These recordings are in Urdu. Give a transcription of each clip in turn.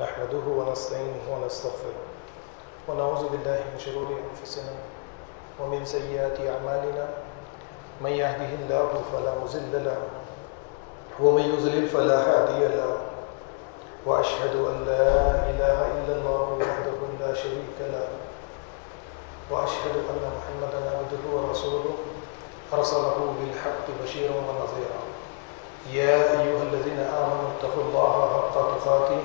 نحمده ونستعينه ونستغفره ونعوذ بالله من شرور أنفسنا ومن سيئات أعمالنا من يهده الله فلا مضل له ومن يضلل فلا هادي له وأشهد أن لا إله إلا الله وحده لا شريك له وأشهد أن محمدا عبده ورسوله أرسله بالحق بشيرا ونذيرا يا أيها الذين آمنوا اتقوا الله حق تقاته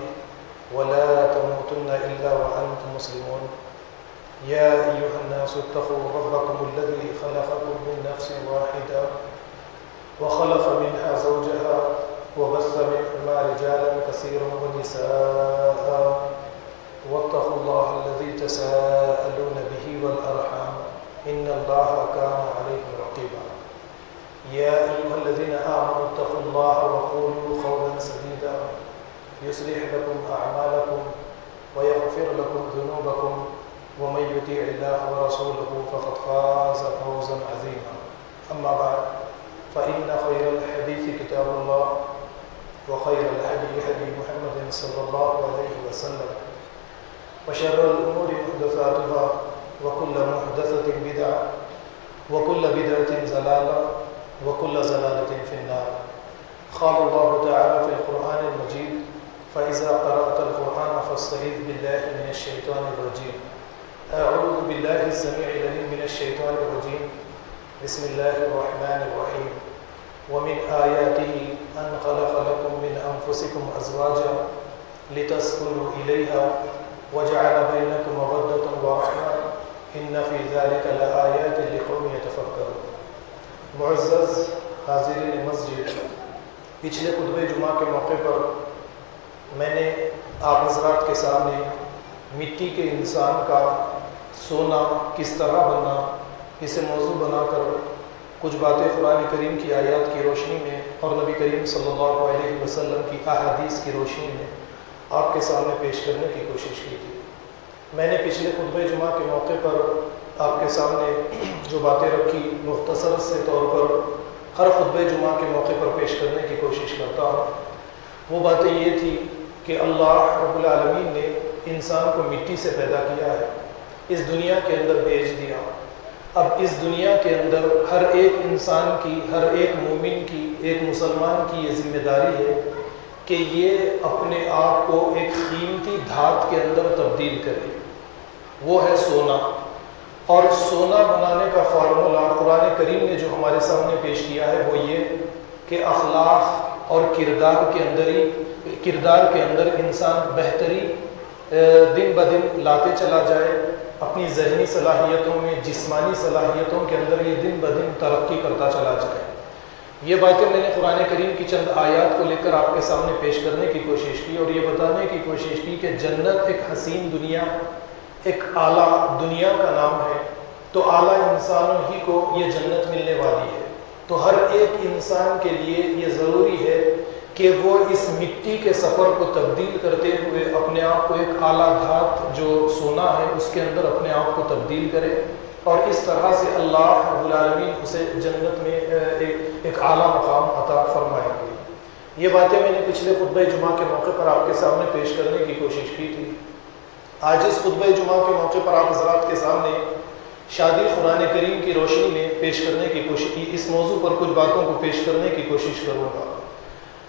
ولا تموتن إلا وأنتم مسلمون يا أيها الناس اتقوا ربكم الذي خلقكم من نفس واحدة وخلق منها زوجها وبث منهما رجالا كثيرا ونساء واتقوا الله الذي تساءلون به والأرحام إن الله كان عليكم رقيبا يا أيها الذين آمنوا اتقوا الله وقولوا قولا سديدا يصلح لكم أعمالكم ويغفر لكم ذنوبكم ومن يطع الله ورسوله فقد فاز فوزا عظيما أما بعد فإن خير الحديث كتاب الله وخير الهدي هدي محمد صلى الله عليه وسلم وشر الأمور محدثاتها وكل محدثة بدعة وكل بدعة ضلالة وكل ضلالة في النار قال الله تعالى في القرآن المجيد فإذا قرأت القرآن فاستعذ بالله من الشيطان الرجيم أعوذ بالله السميع العليم من الشيطان الرجيم بسم الله الرحمن الرحيم ومن آياته أن خلق لكم من أنفسكم أزواجا لتسكنوا إليها وجعل بينكم مودة ورحمة إن في ذلك لآيات لقوم يتفكرون معزز حاضرین مسجد، پچھلے خطبہ جمعہ کے موقع پر میں نے آپ حضرات کے سامنے مٹی کے انسان کا سونا کس طرح بننا اسے موضوع بنا کر کچھ باتیں قرآن کریم کی آیات کی روشنی میں اور نبی کریم صلی اللہ علیہ وسلم کی احادیث کی روشنی میں آپ کے سامنے پیش کرنے کی کوشش کی تھی۔ میں نے پچھلے خطبہ جمعہ کے موقع پر آپ کے سامنے جو باتیں رکھی مختصر سے طور پر ہر خطبہ جمعہ کے موقع پر پیش کرنے کی کوشش کرتا ہوں۔ وہ باتیں یہ تھی کہ اللہ رب العالمین نے انسان کو مٹی سے پیدا کیا ہے، اس دنیا کے اندر بھیج دیا۔ اب اس دنیا کے اندر ہر ایک انسان کی، ہر ایک مومن کی، ایک مسلمان کی یہ ذمہ داری ہے کہ یہ اپنے آپ کو ایک قیمتی دھات کے اندر تبدیل کرے، وہ ہے سونا۔ اور سونا بنانے کا فارمولہ قرآن کریم نے جو ہمارے سامنے پیش کیا ہے وہ یہ کہ اخلاق اور کردار کے اندر انسان بہتری دن بدن لاتے چلا جائے، اپنی ذہنی صلاحیتوں میں، جسمانی صلاحیتوں کے اندر یہ دن بدن ترقی کرتا چلا جائے۔ یہ باتیں میں نے قرآن کریم کی چند آیات کو لے کر آپ کے سامنے پیش کرنے کی کوشش کی اور یہ بتانے کی کوشش کی کہ جنت ایک حسین دنیا، ایک اعلیٰ دنیا کا نام ہے، تو اعلیٰ انسانوں ہی کو یہ جنت ملنے والی ہے۔ تو ہر ایک انسان کے لیے یہ ضروری ہے کہ وہ اس مٹی کے سفر کو تبدیل کرتے ہوئے اپنے آپ کو ایک اعلیٰ دھات جو سونا ہے اس کے اندر اپنے آپ کو تبدیل کرے، اور اس طرح سے اللہ رب العالمین اسے جنت میں ایک اعلیٰ مقام عطا فرمائیں گے۔ یہ باتیں میں نے پچھلے خطبہ جمعہ کے موقع پر آپ کے سامنے پیش کرنے کی کوشش کی تھی۔ آج اس خطبہ جمعہ کے موقع پر آپ حضرات کے سامنے شادی قرآن کریم کی روشنی میں پیش کرنے کی کوشش کی، اس موضوع پر کچھ باتوں کو پیش کرنے کی کوشش کروں گا۔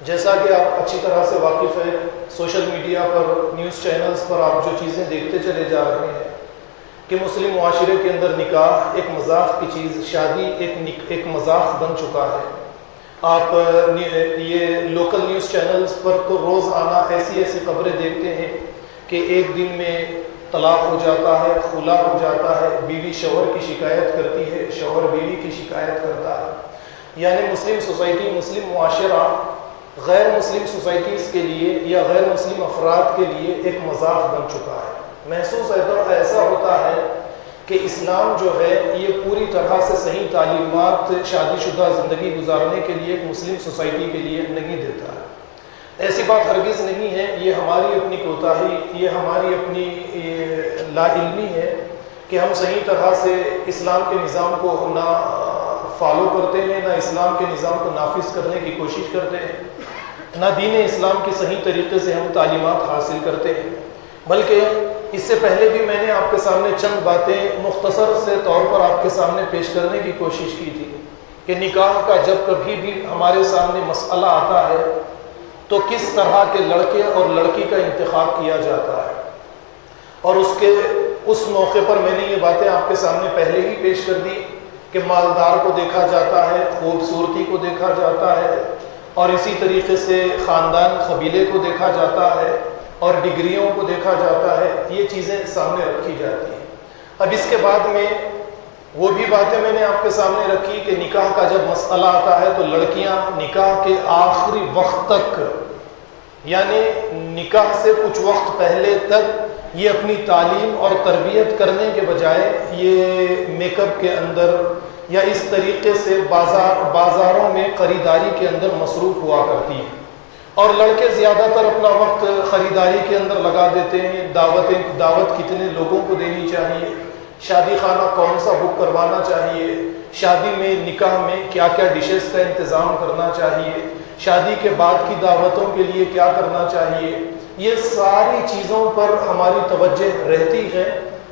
جیسا کہ آپ اچھی طرح سے واقف ہیں، سوشل میڈیا پر، نیوز چینلز پر آپ جو چیزیں دیکھتے چلے جا رہے ہیں کہ مسلم معاشرے کے اندر نکاح ایک مذاق کی چیز، شادی ایک مذاق بن چکا ہے۔ آپ یہ لوکل نیوز چینلز پر تو روزانہ ایسی خبریں دیکھتے ہیں کہ ایک دن میں طلاق ہو جاتا ہے، خلا ہو جاتا ہے، بیوی شوہر کی شکایت کرتی ہے، شوہر بیوی کی شکایت کرتا ہے۔ یعنی مسلم سوسائٹی، مسلم معاشرہ غیر مسلم سوسائٹیز کے لیے یا غیر مسلم افراد کے لیے ایک مذاق بن چکا ہے۔ محسوس ایسا ہوتا ہے کہ اسلام جو ہے یہ پوری طرح سے صحیح تعلیمات شادی شدہ زندگی گزارنے کے لیے ایک مسلم سوسائٹی کے لیے نہیں دیتا ہے۔ ایسی بات ہرگز نہیں ہے، یہ ہماری اپنی کوتاہی، یہ ہماری اپنی لا علمی ہے کہ ہم صحیح طرح سے اسلام کے نظام کو نہ فالو کرتے ہیں، نہ اسلام کے نظام کو نافذ کرنے کی کوشش کرتے ہیں۔ نہ دین اسلام کی صحیح طریقے سے ہم تعلیمات حاصل کرتے ہیں، بلکہ اس سے پہلے بھی میں نے آپ کے سامنے چند باتیں مختصر سے طور پر آپ کے سامنے پیش کرنے کی کوشش کی تھی کہ نکاح کا جب کبھی بھی ہمارے سامنے مسئلہ آتا ہے تو کس طرح کے لڑکے اور لڑکی کا انتخاب کیا جاتا ہے، اور اس موقع پر میں نے یہ باتیں آپ کے سامنے پہلے ہی پیش کر دی کہ مالدار کو دیکھا جاتا ہے، خوبصورتی کو دیکھا جاتا ہے، اور اسی طریقے سے خاندان قبیلے کو دیکھا جاتا ہے، اور ڈگریوں کو دیکھا جاتا ہے، یہ چیزیں سامنے رکھی جاتی ہیں۔ اب اس کے بعد میں وہ بھی باتیں میں نے آپ کے سامنے رکھی کہ نکاح کا جب مسئلہ آتا ہے تو لڑکیاں نکاح کے آخری وقت تک، یعنی نکاح سے کچھ وقت پہلے تک، یہ اپنی تعلیم اور تربیت کرنے کے بجائے یہ میک اپ کے اندر یا اس طریقے سے بازاروں میں خریداری کے اندر مصروف ہوا کرتی ہیں، اور لڑکے زیادہ تر اپنا وقت خریداری کے اندر لگا دیتے ہیں۔ دعوت کتنے لوگوں کو دینی چاہیے، شادی خانہ کون سا بک کروانا چاہیے، شادی میں نکاح میں کیا کیا ڈشز کا انتظام کرنا چاہیے، شادی کے بعد کی دعوتوں کے لیے کیا کرنا چاہیے، یہ ساری چیزوں پر ہماری توجہ رہتی ہے،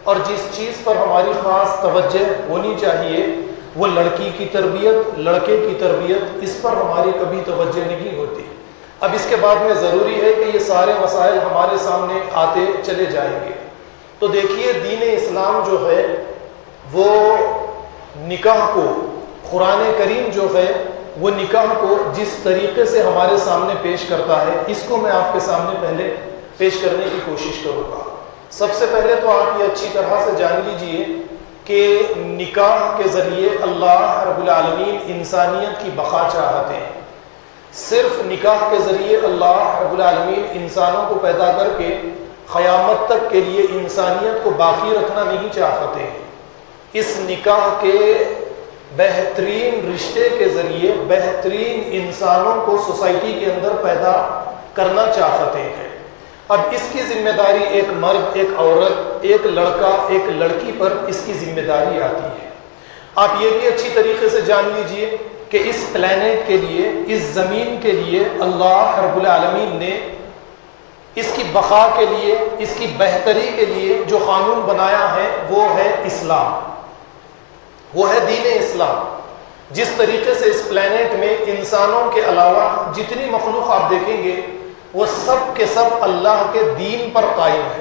اور جس چیز پر ہماری خاص توجہ ہونی چاہیے وہ لڑکی کی تربیت، لڑکے کی تربیت، اس پر ہماری کبھی توجہ نہیں ہوتی۔ اب اس کے بعد میں ضروری ہے کہ یہ سارے مسائل ہمارے سامنے آتے چلے جائیں گے۔ تو دیکھیے دین اسلام جو ہے وہ نکاح کو، قرآن کریم جو ہے وہ نکاح کو جس طریقے سے ہمارے سامنے پیش کرتا ہے، اس کو میں آپ کے سامنے پہلے پیش کرنے کی کوشش کروں گا۔ سب سے پہلے تو آپ یہ اچھی طرح سے جان لیجئے کہ نکاح کے ذریعے اللہ رب العالمین انسانیت کی بقا چاہتے ہیں۔ صرف نکاح کے ذریعے اللہ رب العالمین انسانوں کو پیدا کر کے قیامت تک کے لیے انسانیت کو باقی رکھنا نہیں چاہتے ہیں۔ اس نکاح کے بہترین رشتے کے ذریعے بہترین انسانوں کو سوسائٹی کے اندر پیدا کرنا چاہتے ہیں۔ اب اس کی ذمہ داری ایک مرد، ایک عورت، ایک لڑکا، ایک لڑکی پر اس کی ذمہ داری آتی ہے۔ آپ یہ بھی اچھی طریقے سے جان لیجئے کہ اس پلانٹ کے لیے، اس زمین کے لیے اللہ رب العالمین نے اس کی بقا کے لیے، اس کی بہتری کے لیے جو قانون بنایا ہے وہ ہے اسلام، وہ ہے دین اسلام۔ جس طریقے سے اس پلانٹ میں انسانوں کے علاوہ جتنی مخلوق آپ دیکھیں گے وہ سب کے سب اللہ کے دین پر قائم ہے،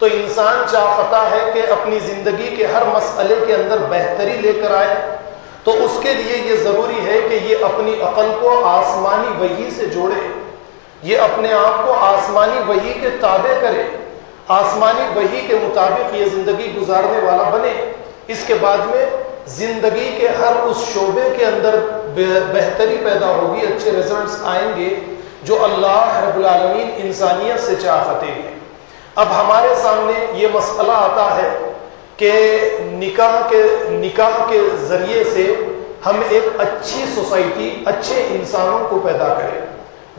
تو انسان چاہتا ہے کہ اپنی زندگی کے ہر مسئلے کے اندر بہتری لے کر آئے، تو اس کے لیے یہ ضروری ہے کہ یہ اپنی عقل کو آسمانی وحی سے جوڑے، یہ اپنے آپ کو آسمانی وحی کے تابع کرے، آسمانی وحی کے مطابق یہ زندگی گزارنے والا بنے۔ اس کے بعد میں زندگی کے ہر اس شعبے کے اندر بہتری پیدا ہوگی، اچھے رزلٹس آئیں گے جو اللہ رب العالمین انسانیت سے چاہتے ہیں۔ اب ہمارے سامنے یہ مسئلہ آتا ہے کہ نکاح کے ذریعے سے ہم ایک اچھی سوسائٹی، اچھے انسانوں کو پیدا کریں۔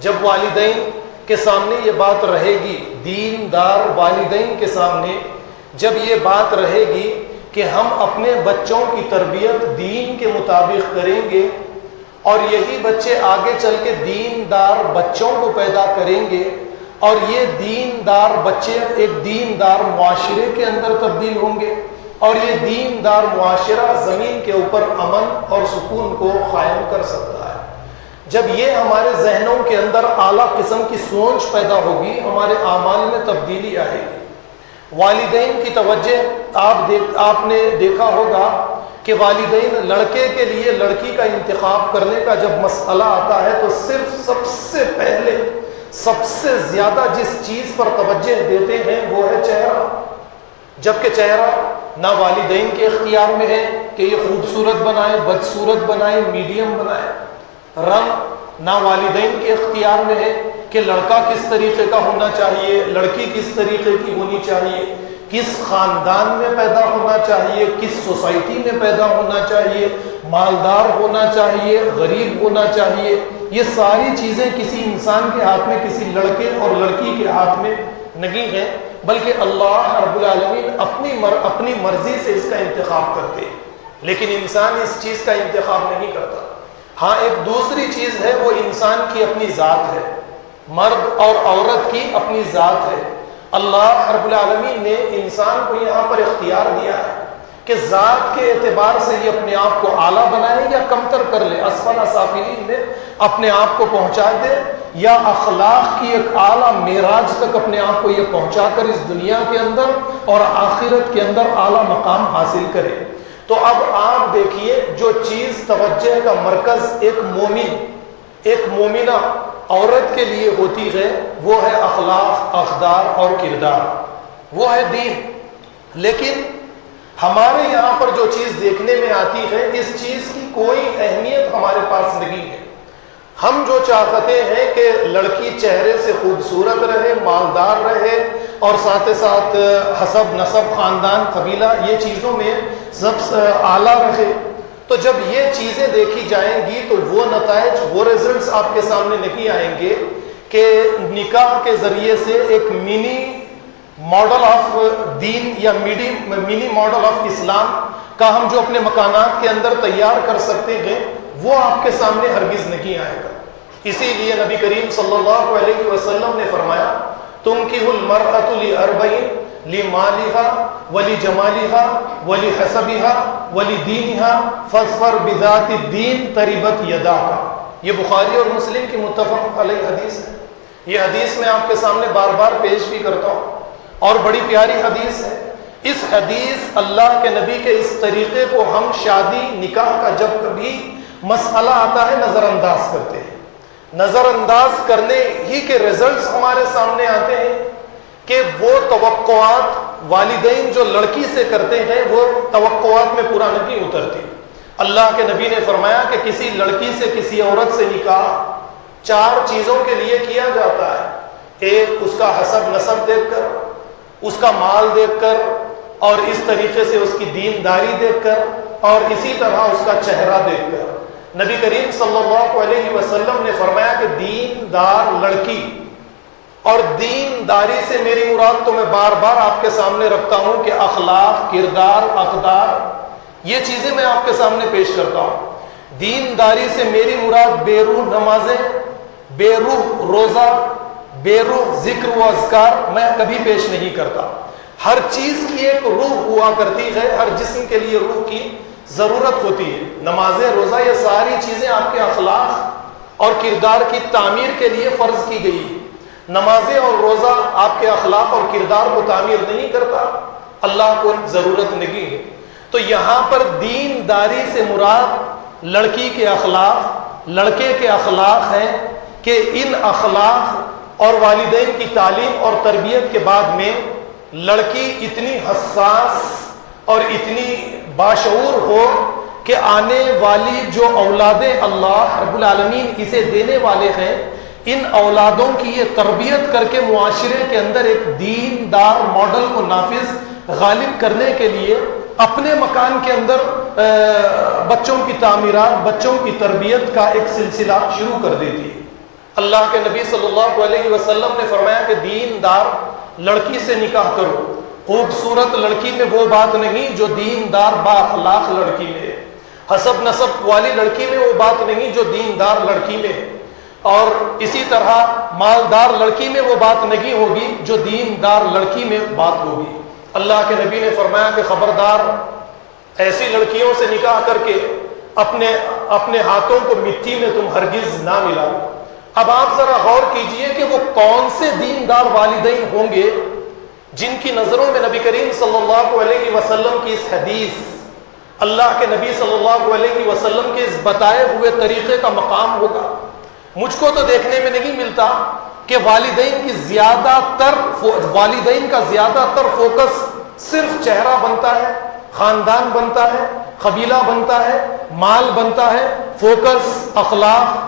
جب والدین کے سامنے یہ بات رہے گی، دیندار والدین کے سامنے جب یہ بات رہے گی کہ ہم اپنے بچوں کی تربیت دین کے مطابق کریں گے، اور یہی بچے آگے چل کے دیندار بچوں کو پیدا کریں گے، اور یہ دیندار بچے ایک دیندار معاشرے کے اندر تبدیل ہوں گے، اور یہ دیندار معاشرہ زمین کے اوپر امن اور سکون کو قائم کر سکتا ہے۔ جب یہ ہمارے ذہنوں کے اندر اعلیٰ قسم کی سوچ پیدا ہوگی، ہمارے اعمال میں تبدیلی آئے گی۔ والدین کی توجہ آپ نے دیکھا ہوگا کہ والدین لڑکے کے لیے لڑکی کا انتخاب کرنے کا جب مسئلہ آتا ہے تو صرف سب سے پہلے سب سے زیادہ جس چیز پر توجہ دیتے ہیں وہ ہے چہرہ، جبکہ چہرہ نہ والدین کے اختیار میں ہے کہ یہ خوبصورت بنائے، بدصورت بنائے، میڈیم بنائے۔ رنگ نہ والدین کے اختیار میں ہے کہ لڑکا کس طریقے کا ہونا چاہیے، لڑکی کس طریقے کی ہونی چاہیے، کس خاندان میں پیدا ہونا چاہیے، کس سوسائٹی میں پیدا ہونا چاہیے، مالدار ہونا چاہیے، غریب ہونا چاہیے۔ یہ ساری چیزیں کسی انسان کے ہاتھ میں، کسی لڑکے اور لڑکی کے ہاتھ میں نہیں ہیں، بلکہ اللہ رب العالمین اپنی مرضی سے اس کا انتخاب کرتے ہیں، لیکن انسان اس چیز کا انتخاب نہیں کرتا۔ ہاں ایک دوسری چیز ہے، وہ انسان کی اپنی ذات ہے، مرد اور عورت کی اپنی ذات ہے. اللہ رب العالمین نے انسان کو یہاں پر اختیار دیا ہے کہ ذات کے اعتبار سے یہ اپنے آپ کو اعلیٰ بنائے یا کمتر کر لے، اسفل سافلین میں اپنے آپ کو پہنچا دے، یا اخلاق کی ایک اعلیٰ معراج تک اپنے آپ کو یہ پہنچا کر اس دنیا کے اندر اور آخرت کے اندر اعلیٰ مقام حاصل کرے. تو اب آپ دیکھیے، جو چیز توجہ کا مرکز ایک مومنہ عورت کے لیے ہوتی ہے وہ ہے اخلاق، اقدار اور کردار، وہ ہے دین. لیکن ہمارے یہاں پر جو چیز دیکھنے میں آتی ہے، اس چیز کی کوئی اہمیت ہمارے پاس نہیں ہے. ہم جو چاہتے ہیں کہ لڑکی چہرے سے خوبصورت رہے، مالدار رہے، اور ساتھ ساتھ حسب نسب، خاندان، قبیلہ، یہ چیزوں میں سب اعلیٰ رہے. تو جب یہ چیزیں دیکھی جائیں گی تو وہ نتائج، وہ ریزلٹس آپ کے سامنے نہیں آئیں گے کہ نکاح کے ذریعے سے ایک منی ماڈل آف دین یا منی ماڈل آف اسلام کا ہم جو اپنے مکانات کے اندر تیار کر سکتے ہیں وہ آپ کے سامنے ہرگز نہیں آئے گا. اسی لیے نبی کریم صلی اللہ علیہ وسلم نے فرمایا، تنکح المرأۃ لأربع، لمالها ولجمالها ولحسبها ولدینها فاظفر بذات الدین تربت یداک. یہ بخاری اور مسلم کی متفق علیہ حدیث ہے. یہ حدیث میں آپ کے سامنے بار بار پیش بھی کرتا ہوں اور بڑی پیاری حدیث ہے. اس حدیث اللہ کے نبی کے اس طریقے کو ہم شادی نکاح کا جب کبھی مسئلہ آتا ہے نظر انداز کرتے ہیں. نظر انداز کرنے ہی کے رزلٹس ہمارے سامنے آتے ہیں کہ وہ توقعات والدین جو لڑکی سے کرتے ہیں وہ توقعات میں پورا نہیں اترتی. اللہ کے نبی نے فرمایا کہ کسی لڑکی سے کسی عورت سے نکاح 4 چیزوں کے لیے کیا جاتا ہے. ایک، اس کا حسب نسب دیکھ کر، اس کا مال دیکھ کر، اور اس طریقے سے اس کی دینداری دیکھ کر، اور اسی طرح اس کا چہرہ دیکھ کر. نبی کریم صلی اللہ علیہ وسلم نے فرمایا کہ دیندار لڑکی، اور دینداری سے میری مراد تو میں بار بار آپ کے سامنے رکھتا ہوں کہ اخلاق، کردار، اقدار، یہ چیزیں میں آپ کے سامنے پیش کرتا ہوں. دینداری سے میری مراد بے روح نمازیں، بے روح روزہ، بے روح ذکر و اذکار میں کبھی پیش نہیں کرتا. ہر چیز کی ایک روح ہوا کرتی ہے، ہر جسم کے لیے روح کی ضرورت ہوتی ہے. نمازیں، روزہ، یہ ساری چیزیں آپ کے اخلاق اور کردار کی تعمیر کے لیے فرض کی گئی ہے. نمازیں اور روزہ آپ کے اخلاق اور کردار کو تعمیر نہیں کرتا، اللہ کو ضرورت نہیں ہے. تو یہاں پر دینداری سے مراد لڑکی کے اخلاق، لڑکے کے اخلاق ہیں کہ ان اخلاق اور والدین کی تعلیم اور تربیت کے بعد میں لڑکی اتنی حساس اور اتنی باشعور ہو کہ آنے والی جو اولادیں اللہ رب العالمین اسے دینے والے ہیں، ان اولادوں کی یہ تربیت کر کے معاشرے کے اندر ایک دیندار ماڈل کو نافذ غالب کرنے کے لیے اپنے مکان کے اندر بچوں کی تعمیرات، بچوں کی تربیت کا ایک سلسلہ شروع کر دیتی ہے. اللہ کے نبی صلی اللہ علیہ وسلم نے فرمایا کہ دیندار لڑکی سے نکاح کرو. خوبصورت لڑکی میں وہ بات نہیں جو دیندار با اخلاق لڑکی میں ہے. حسب نسب والی لڑکی میں وہ بات نہیں جو دیندار لڑکی میں ہے. اور اسی طرح مالدار لڑکی میں وہ بات نہیں ہوگی جو دیندار لڑکی میں بات ہوگی. اللہ کے نبی نے فرمایا کہ خبردار، ایسی لڑکیوں سے نکاح کر کے اپنے ہاتھوں کو مٹی میں تم ہرگز نہ ملاؤ. اب آپ ذرا غور کیجئے کہ وہ کون سے دیندار والدین ہوں گے جن کی نظروں میں نبی کریم صلی اللہ علیہ وسلم کی اس حدیث، اللہ کے نبی صلی اللہ علیہ وسلم کے اس بتائے ہوئے طریقے کا مقام ہوگا. مجھ کو تو دیکھنے میں نہیں ملتا کہ والدین کا زیادہ تر فوکس صرف چہرہ بنتا ہے، خاندان بنتا ہے، قبیلہ بنتا ہے، مال بنتا ہے. فوکس اخلاق،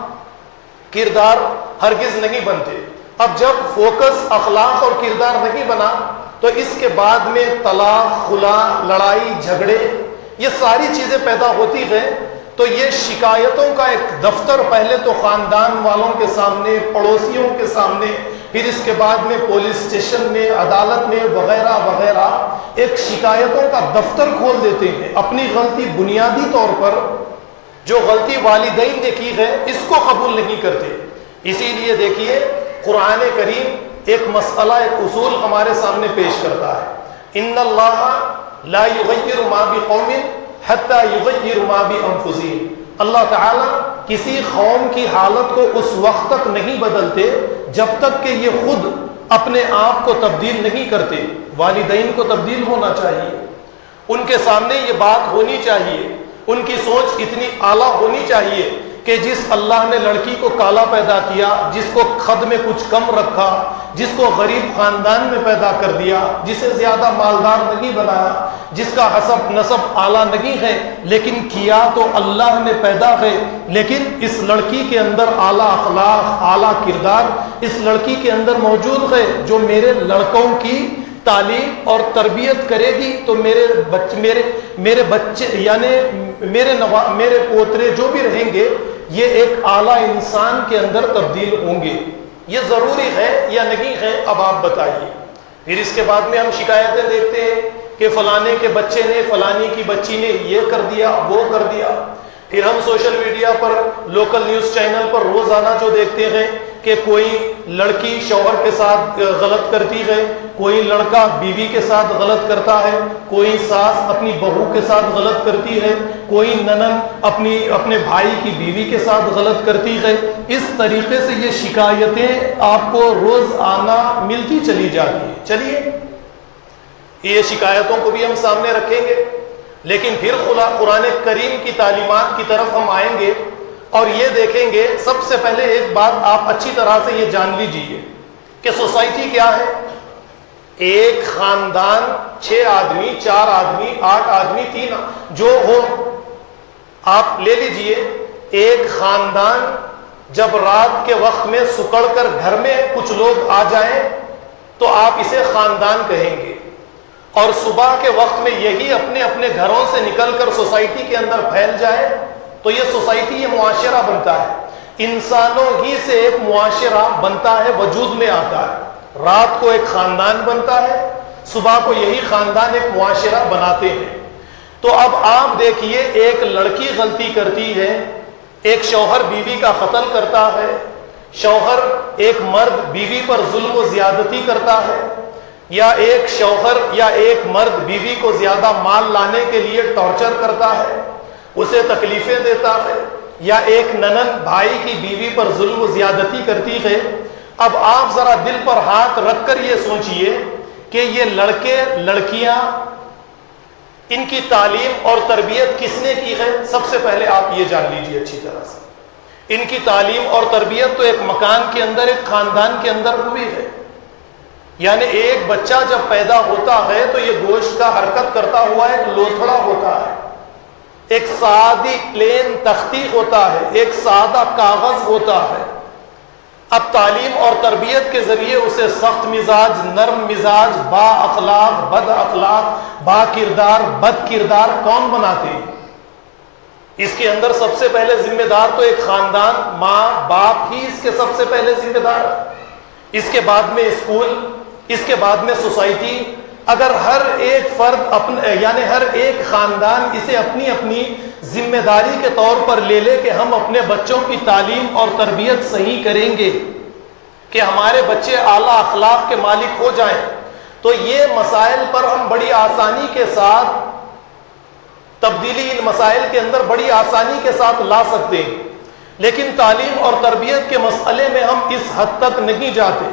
کردار ہرگز نہیں بنتے. اب جب فوکس اخلاق اور کردار نہیں بنا تو اس کے بعد میں طلاق، خلا، لڑائی، جھگڑے، یہ ساری چیزیں پیدا ہوتی ہیں. تو یہ شکایتوں کا ایک دفتر پہلے تو خاندان والوں کے سامنے، پڑوسیوں کے سامنے، پھر اس کے بعد میں پولیس اسٹیشن میں، عدالت میں، وغیرہ وغیرہ ایک شکایتوں کا دفتر کھول دیتے ہیں. اپنی غلطی بنیادی طور پر جو غلطی والدین نے کی ہے اس کو قبول نہیں کرتے. اسی لیے دیکھیے قرآن کریم ایک مسئلہ، ایک اصول ہمارے سامنے پیش کرتا ہے، ان اللہ لا یغیر ما بقوم حتی یغیر ما بانفسہم، اللہ تعالیٰ کسی قوم کی حالت کو اس وقت تک نہیں بدلتے جب تک کہ یہ خود اپنے آپ کو تبدیل نہیں کرتے۔ والدین کو تبدیل ہونا چاہیے، ان کے سامنے یہ بات ہونی چاہیے، ان کی سوچ اتنی اعلیٰ ہونی چاہیے کہ جس اللہ نے لڑکی کو کالا پیدا کیا، جس کو خد میں کچھ کم رکھا، جس کو غریب خاندان میں پیدا کر دیا، جسے زیادہ مالدار نہیں بنایا، جس کا حسب نسب اعلیٰ نہیں ہے، لیکن کیا تو اللہ نے پیدا ہے، لیکن اس لڑکی کے اندر اعلیٰ اخلاق، اعلیٰ کردار اس لڑکی کے اندر موجود ہے، جو میرے لڑکوں کی تعلیم اور تربیت کرے گی تو میرے بچے یعنی میرے پوترے جو بھی رہیں گے یہ ایک اعلیٰ انسان کے اندر تبدیل ہوں گے۔ یہ ضروری ہے یا نہیں ہے؟ اب آپ بتائیے۔ پھر اس کے بعد میں ہم شکایتیں دیکھتے ہیں کہ فلانے کے بچے نے، فلانی کی بچی نے یہ کر دیا، وہ کر دیا۔ پھر ہم سوشل میڈیا پر، لوکل نیوز چینل پر روزانہ جو دیکھتے ہیں کہ کوئی لڑکی شوہر کے ساتھ غلط کرتی ہے، کوئی لڑکا بیوی کے ساتھ غلط کرتا ہے، کوئی ساس اپنی بہو کے ساتھ غلط کرتی ہے، کوئی ننند اپنے بھائی کی بیوی کے ساتھ غلط کرتی ہے۔ اس طریقے سے یہ شکایتیں آپ کو روزانہ ملتی چلی جاتی ہیں۔ چلیے یہ شکایتوں کو بھی ہم سامنے رکھیں گے، لیکن پھر قرآن کریم کی تعلیمات کی طرف ہم آئیں گے اور یہ دیکھیں گے۔ سب سے پہلے ایک بات آپ اچھی طرح سے یہ جان لیجئے کہ سوسائٹی کیا ہے۔ ایک خاندان 6 آدمی، 4 آدمی، 8 آدمی، 3 جو ہو، آپ لے لیجئے۔ ایک خاندان جب رات کے وقت میں سکڑ کر گھر میں کچھ لوگ آ جائیں تو آپ اسے خاندان کہیں گے، اور صبح کے وقت میں یہی اپنے اپنے گھروں سے نکل کر سوسائٹی کے اندر پھیل جائے تو یہ سوسائٹی، یہ معاشرہ بنتا ہے۔ انسانوں ہی سے ایک معاشرہ بنتا ہے، وجود میں آتا ہے۔ رات کو ایک خاندان بنتا ہے، صبح کو یہی خاندان ایک معاشرہ بناتے ہیں۔ تو اب آپ دیکھیے، ایک لڑکی غلطی کرتی ہے، ایک شوہر بیوی کا قتل کرتا ہے، شوہر ایک مرد بیوی پر ظلم و زیادتی کرتا ہے، یا ایک شوہر یا ایک مرد بیوی کو زیادہ مال لانے کے لیے ٹارچر کرتا ہے، اسے تکلیفیں دیتا ہے، یا ایک ننند بھائی کی بیوی پر ظلم و زیادتی کرتی ہے۔ اب آپ ذرا دل پر ہاتھ رکھ کر یہ سوچئے کہ یہ لڑکے لڑکیاں، ان کی تعلیم اور تربیت کس نے کی ہے؟ سب سے پہلے آپ یہ جان لیجئے اچھی طرح سے، ان کی تعلیم اور تربیت تو ایک مکان کے اندر، ایک خاندان کے اندر ہوئی ہے۔ یعنی ایک بچہ جب پیدا ہوتا ہے تو یہ گوشت کا حرکت کرتا ہوا ایک لوتھڑا ہوتا ہے، ایک سادی پلین تختی ہوتا ہے، ایک سادہ کاغذ ہوتا ہے۔ اب تعلیم اور تربیت کے ذریعے اسے سخت مزاج، نرم مزاج، با اخلاق، بد اخلاق، با کردار، بد کردار کون بناتے ہیں؟ اس کے اندر سب سے پہلے ذمہ دار تو ایک خاندان، ماں باپ ہی اس کے سب سے پہلے ذمہ دار، اس کے بعد میں اسکول، اس کے بعد میں سوسائٹی۔ اگر ہر ایک فرد یعنی ہر ایک خاندان اسے اپنی اپنی ذمہ داری کے طور پر لے لے کہ ہم اپنے بچوں کی تعلیم اور تربیت صحیح کریں گے کہ ہمارے بچے اعلیٰ اخلاق کے مالک ہو جائیں، تو یہ مسائل پر ہم بڑی آسانی کے ساتھ تبدیلی ان مسائل کے اندر بڑی آسانی کے ساتھ لا سکتے ہیں۔ لیکن تعلیم اور تربیت کے مسئلے میں ہم اس حد تک نہیں جاتے۔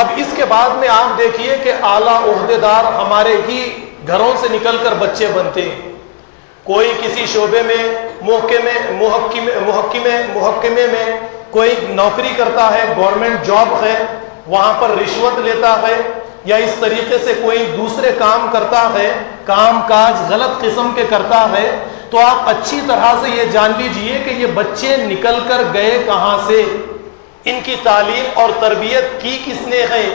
اب اس کے بعد میں آپ دیکھیے کہ اعلیٰ عہدیدار ہمارے ہی گھروں سے نکل کر بچے بنتے ہیں۔ کوئی کسی شعبے میں محکمے میں کوئی نوکری کرتا ہے، گورنمنٹ جاب ہے، وہاں پر رشوت لیتا ہے، یا اس طریقے سے کوئی دوسرے کام کرتا ہے، کام کاج غلط قسم کے کرتا ہے، تو آپ اچھی طرح سے یہ جان لیجئے کہ یہ بچے نکل کر گئے کہاں سے، ان کی تعلیم اور تربیت کی کس نے ہے،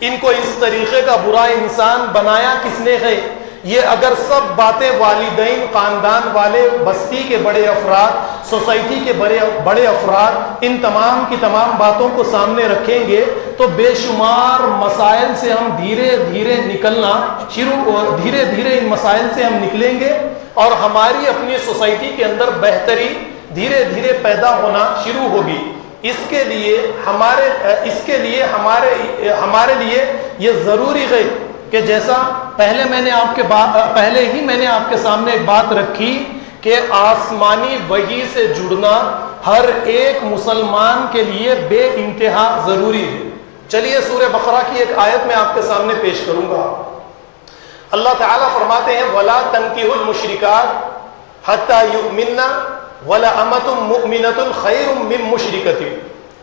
ان کو اس طریقے کا برا انسان بنایا کس نے ہے۔ یہ اگر سب باتیں والدین، خاندان والے، بستی کے بڑے افراد، سوسائٹی کے بڑے افراد ان تمام کی تمام باتوں کو سامنے رکھیں گے تو بے شمار مسائل سے ہم دھیرے دھیرے ان مسائل سے ہم نکلیں گے، اور ہماری اپنی سوسائٹی کے اندر بہتری دھیرے دھیرے پیدا ہونا شروع ہوگی۔ اس کے لیے ہمارے لیے یہ ضروری ہے کہ جیسا پہلے ہی میں نے آپ کے سامنے ایک بات رکھی کہ آسمانی وحی سے جڑنا ہر ایک مسلمان کے لیے بے انتہا ضروری ہے۔ چلیے سورہ بقرہ کی ایک آیت میں آپ کے سامنے پیش کروں گا۔ اللہ تعالیٰ فرماتے ہیں وَلَا تَنكِحُوا الْمُشْرِكَاتِ حَتَّى يُؤْمِنَّ وَلَأَمَةٌ مُؤْمِنَةٌ خَيْرٌ مِّن مُشْرِكَةٍ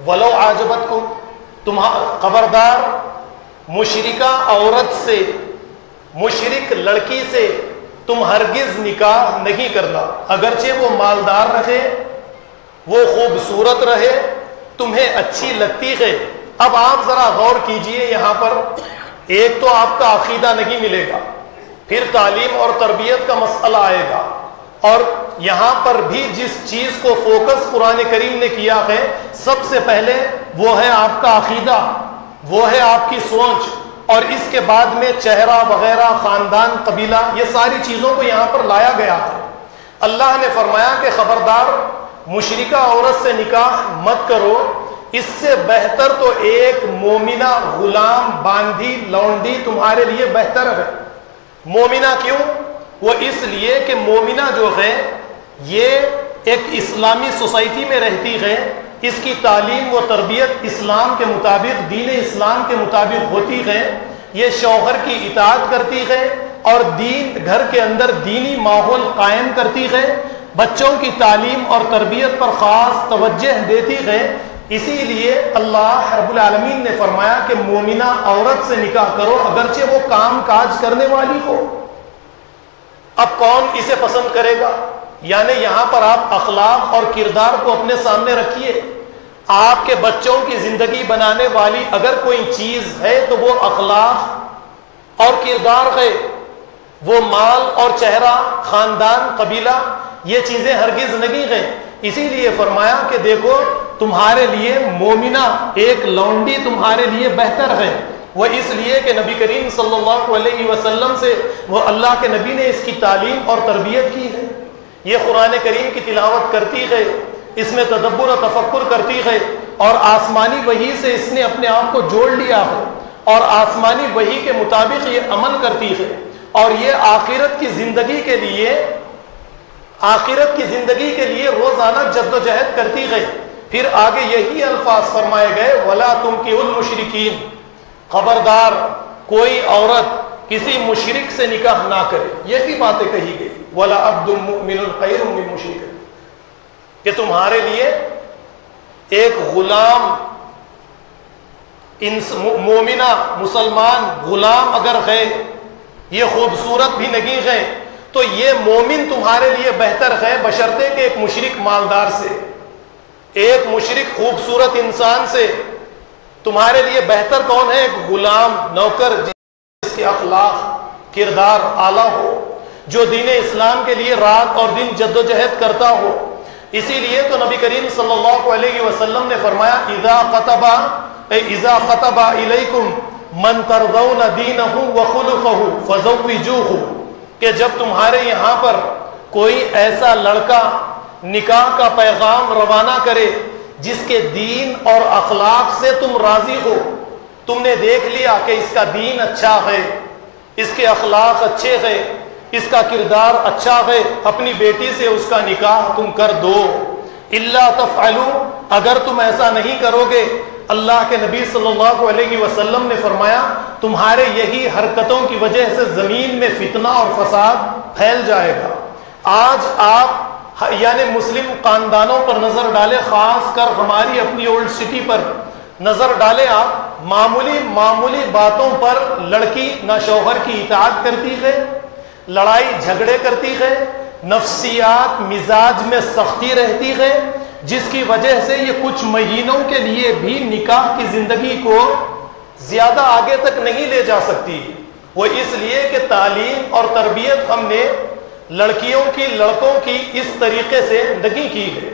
وَلَوْ أَعْجَبَتْكُمْ، خبردار مشرکہ عورت سے، مشرک لڑکی سے تم ہرگز نکاح نہیں کرنا، اگرچہ وہ مالدار رہے، وہ خوبصورت رہے، تمہیں اچھی لگتی ہے۔ اب آپ ذرا غور کیجئے، یہاں پر ایک تو آپ کا عقیدہ نہیں ملے گا، پھر تعلیم اور تربیت کا مسئلہ آئے گا، اور یہاں پر بھی جس چیز کو فوکس قرآن کریم نے کیا ہے سب سے پہلے وہ ہے آپ کا عقیدہ، وہ ہے آپ کی سوچ، اور اس کے بعد میں چہرہ وغیرہ، خاندان، قبیلہ، یہ ساری چیزوں کو یہاں پر لایا گیا ہے۔ اللہ نے فرمایا کہ خبردار مشرکہ عورت سے نکاح مت کرو، اس سے بہتر تو ایک مومنہ غلام باندھی لونڈی تمہارے لیے بہتر ہے۔ مومنہ کیوں؟ وہ اس لیے کہ مومنہ جو ہے یہ ایک اسلامی سوسائٹی میں رہتی ہے، اس کی تعلیم و تربیت اسلام کے مطابق، دین اسلام کے مطابق ہوتی ہے، یہ شوہر کی اطاعت کرتی ہے اور گھر کے اندر دینی ماحول قائم کرتی ہے، بچوں کی تعلیم اور تربیت پر خاص توجہ دیتی ہے۔ اسی لیے اللہ رب العالمین نے فرمایا کہ مومنہ عورت سے نکاح کرو اگرچہ وہ کام کاج کرنے والی ہو۔ اب کون اسے پسند کرے گا؟ یعنی یہاں پر آپ اخلاق اور کردار کو اپنے سامنے رکھیے۔ آپ کے بچوں کی زندگی بنانے والی اگر کوئی چیز ہے تو وہ اخلاق اور کردار ہے، وہ مال اور چہرہ، خاندان، قبیلہ، یہ چیزیں ہرگز نہیں ہیں۔ اسی لیے فرمایا کہ دیکھو تمہارے لیے مومنہ ایک لونڈی تمہارے لیے بہتر ہے۔ وہ اس لیے کہ نبی کریم صلی اللہ علیہ وسلم سے وہ اللہ کے نبی نے اس کی تعلیم اور تربیت کی ہے، یہ قرآن کریم کی تلاوت کرتی ہے، اس میں تدبر و تفکر کرتی ہے، اور آسمانی وحی سے اس نے اپنے آپ کو جوڑ لیا ہے، اور آسمانی وحی کے مطابق یہ عمل کرتی ہے، اور یہ آخرت کی زندگی کے لیے روزانہ جد و جہد کرتی ہے۔ پھر آگے یہی الفاظ فرمائے گئے وَلَا تُنكِحُوا الْمُشْرِكِينَ، خبردار کوئی عورت کسی مشرک سے نکاح نہ کرے، یہی باتیں کہی گئی وَلَعَبْدٌ مُؤْمِنٌ خَيْرٌ مِّن مُشْرِكٍ، کہ تمہارے لیے ایک غلام، مومنہ مسلمان غلام اگر ہے، یہ خوبصورت بھی نہیں ہے تو یہ مومن تمہارے لیے بہتر ہے بشرطے کہ ایک مشرک مالدار سے، ایک مشرک خوبصورت انسان سے تمہارے لیے بہتر کون ہے؟ ایک غلام، نوکر، جس کے اخلاق کردار اعلیٰ ہو، جو دین اسلام کے لیے رات اور دن جد و جہد کرتا ہو۔ اسی لیے تو نبی کریم صلی اللہ علیہ وسلم نے فرمایا اذا خطب الیکم من ترضون دینہ وخلقہ فزوجوہ، کہ جب تمہارے یہاں پر کوئی ایسا لڑکا نکاح کا پیغام روانہ کرے جس کے دین اور اخلاق سے تم راضی ہو، تم نے دیکھ لیا کہ اس کا دین اچھا ہے، اس کے اخلاق اچھے ہیں، اس کا کردار اچھا ہے، اپنی بیٹی سے اس کا نکاح تم کر دو۔ الا تفعلوا، اگر تم ایسا نہیں کرو گے، اللہ کے نبی صلی اللہ علیہ وسلم نے فرمایا تمہارے یہی حرکتوں کی وجہ سے زمین میں فتنہ اور فساد پھیل جائے گا۔ آج آپ یعنی مسلم خاندانوں پر نظر ڈالیں، خاص کر ہماری اپنی اولڈ سٹی پر نظر ڈالیں آپ، معمولی باتوں پر لڑکی نہ شوہر کی اطاعت کرتی ہے، لڑائی جھگڑے کرتی ہے، نفسیات مزاج میں سختی رہتی ہے، جس کی وجہ سے یہ کچھ مہینوں کے لیے بھی نکاح کی زندگی کو زیادہ آگے تک نہیں لے جا سکتی۔ وہ اس لیے کہ تعلیم اور تربیت ہم نے لڑکیوں کی لڑکوں کی اس طریقے سے نہیں کی ہے۔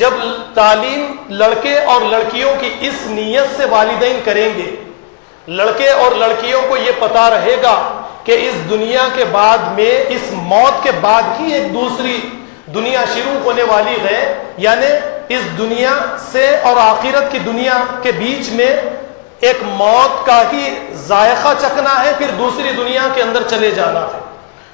جب تعلیم لڑکے اور لڑکیوں کی اس نیت سے والدین کریں گے، لڑکے اور لڑکیوں کو یہ پتا رہے گا کہ اس دنیا کے بعد میں، اس موت کے بعد ہی ایک دوسری دنیا شروع ہونے والی ہے، یعنی اس دنیا سے اور آخرت کی دنیا کے بیچ میں ایک موت کا ہی ذائقہ چکھنا ہے، پھر دوسری دنیا کے اندر چلے جانا ہے۔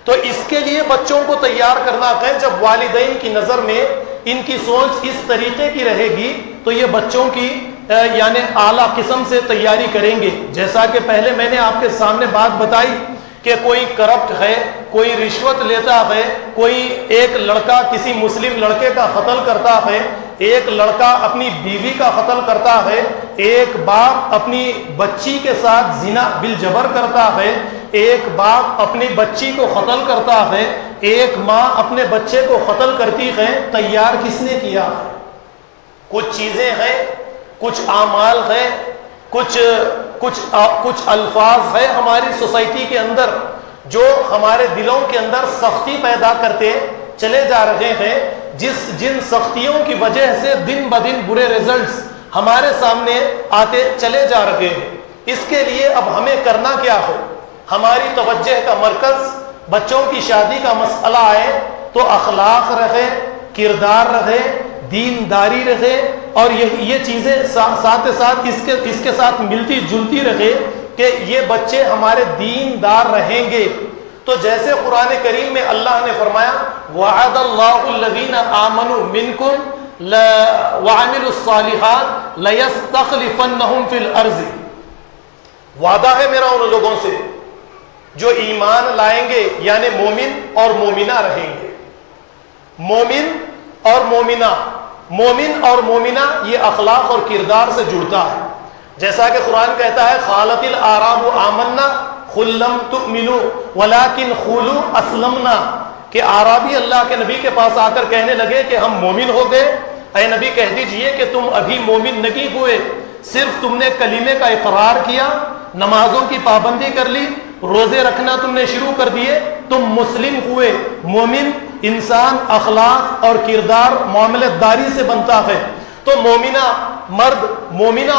تو اس کے لیے بچوں کو تیار کرنا ہے۔ جب والدین کی نظر میں ان کی سوچ اس طریقے کی رہے گی تو یہ بچوں کی یعنی اعلیٰ قسم سے تیاری کریں گے۔ جیسا کہ پہلے میں نے آپ کے سامنے بات بتائی کہ کوئی کرپٹ ہے، کوئی رشوت لیتا ہے، کوئی ایک لڑکا کسی مسلم لڑکے کا قتل کرتا ہے، ایک لڑکا اپنی بیوی کا قتل کرتا ہے، ایک باپ اپنی بچی کے ساتھ زنا بالجبر کرتا ہے، ایک باپ اپنی بچی کو قتل کرتا ہے، ایک ماں اپنے بچے کو قتل کرتی ہے۔ تیار کس نے کیا ہے؟ کچھ چیزیں ہیں، کچھ اعمال ہیں، کچھ الفاظ ہے ہماری سوسائٹی کے اندر جو ہمارے دلوں کے اندر سختی پیدا کرتے چلے جا رہے ہیں، جن سختیوں کی وجہ سے دن بدن برے رزلٹس ہمارے سامنے آتے چلے جا رہے ہیں۔ اس کے لیے اب ہمیں کرنا کیا ہے؟ ہماری توجہ کا مرکز بچوں کی شادی کا مسئلہ آئے تو اخلاق رہے، کردار رہے، دینداری رہے، اور یہ چیزیں ساتھ ساتھ اس کے ساتھ ملتی جلتی رہے کہ یہ بچے ہمارے دیندار رہیں گے۔ تو جیسے قرآن کریم میں اللہ نے فرمایا وعد اللہ الذین آمنوا منکم وعملوا الصالحات لیستخلفنہم فی الارض، وعدہ ہے میرا ان لوگوں سے جو ایمان لائیں گے، یعنی مومن اور مومنہ رہیں گے۔ مومن اور مومنہ، مومن اور مومنہ یہ اخلاق اور کردار سے جڑتا ہے۔ جیسا کہ قرآن کہتا ہے خالت الاعراب آمنا قل لم تؤمنوا ولکن قولوا اسلمنا، کہ اعرابی اللہ کے نبی کے پاس آ کر کہنے لگے کہ ہم مومن ہو گئے۔ اے نبی کہہ دیجئے کہ تم ابھی مومن نہیں ہوئے، صرف تم نے کلمے کا اقرار کیا، نمازوں کی پابندی کر لی، روزے رکھنا تم نے شروع کر دیے، تم مسلم ہوئے۔ مومن انسان اخلاق اور کردار معاملت داری سے بنتا ہے۔ تو مومنہ مرد، مومنہ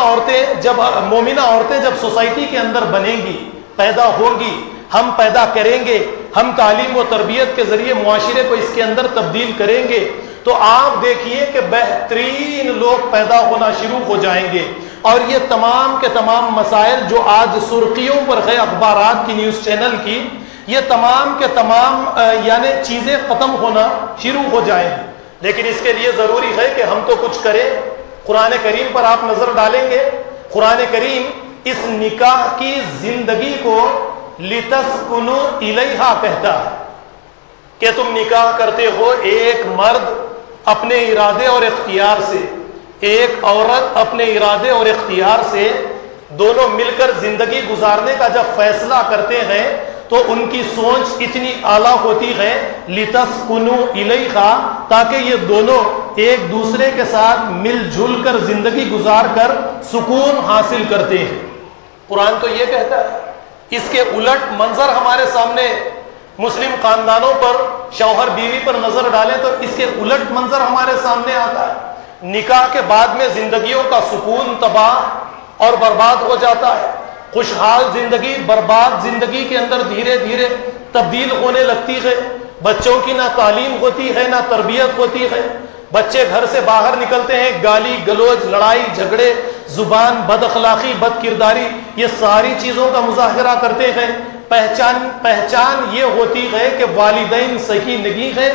عورتیں جب سوسائٹی کے اندر بنیں گی، پیدا ہوں گی، ہم پیدا کریں گے، ہم تعلیم و تربیت کے ذریعے معاشرے کو اس کے اندر تبدیل کریں گے، تو آپ دیکھیے کہ بہترین لوگ پیدا ہونا شروع ہو جائیں گے، اور یہ تمام کے تمام مسائل جو آج سرخیوں پر ہے اخبارات کی، نیوز چینل کی، یہ تمام کے تمام یعنی چیزیں ختم ہونا شروع ہو جائیں گی۔ لیکن اس کے لیے ضروری ہے کہ ہم تو کچھ کریں۔ قرآن کریم پر آپ نظر ڈالیں گے، قرآن کریم اس نکاح کی زندگی کو لِتَسْكُنُوا إِلَيْهَا کہتا ہے کہ تم نکاح کرتے ہو ایک مرد اپنے ارادے اور اختیار سے، ایک عورت اپنے ارادے اور اختیار سے، دونوں مل کر زندگی گزارنے کا جب فیصلہ کرتے ہیں تو ان کی سوچ اتنی اعلیٰ ہوتی ہے لِتَسْكُنُوا إِلَيْهَا، تاکہ یہ دونوں ایک دوسرے کے ساتھ مل جل کر زندگی گزار کر سکون حاصل کرتے ہیں۔ قرآن تو یہ کہتا ہے۔ اس کے الٹ منظر ہمارے سامنے مسلم خاندانوں پر، شوہر بیوی پر نظر ڈالیں تو اس کے الٹ منظر ہمارے سامنے آتا ہے۔ نکاح کے بعد میں زندگیوں کا سکون تباہ اور برباد ہو جاتا ہے، خوشحال زندگی برباد زندگی کے اندر دھیرے دھیرے تبدیل ہونے لگتی ہے۔ بچوں کی نہ تعلیم ہوتی ہے نہ تربیت ہوتی ہے، بچے گھر سے باہر نکلتے ہیں، گالی گلوچ، لڑائی جھگڑے، زبان، بد اخلاقی، بد کرداری، یہ ساری چیزوں کا مظاہرہ کرتے ہیں۔ پہچان یہ ہوتی ہے کہ والدین صحیح نہیں ہے،